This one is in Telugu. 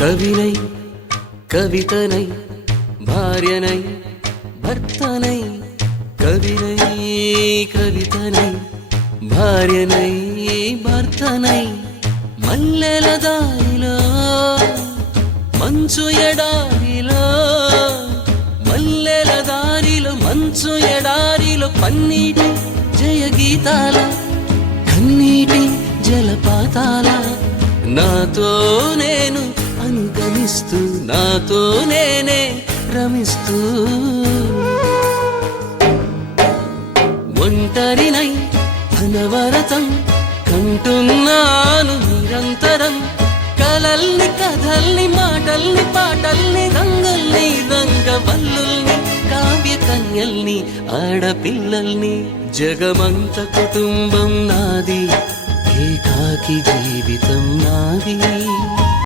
కవినై కవితనై భార్యనై భర్తనై కవినై కవితనై భార్యనై భర్తనై మల్లెల దారిలో మంచు ఎడారిలో మల్లెల దారిలో మంచు ఎడారిలో పన్నీటి జయ గీతాల కన్నీటి జలపాతాల నాతో నేను అనుగమిస్తూ నాతో నేనే రమిస్తూ ఒంటరినై అనవరతం కంటున్నాను నిరంతరం కలల్ని కథల్ని మాటల్ని పాటల్ని రంగుల్ని రంగవల్లుల్ని కావ్య కన్యల్ని ఆడపిల్లల్ని జగమంత కుటుంబం నాది ఏకాకి జీవితం నాది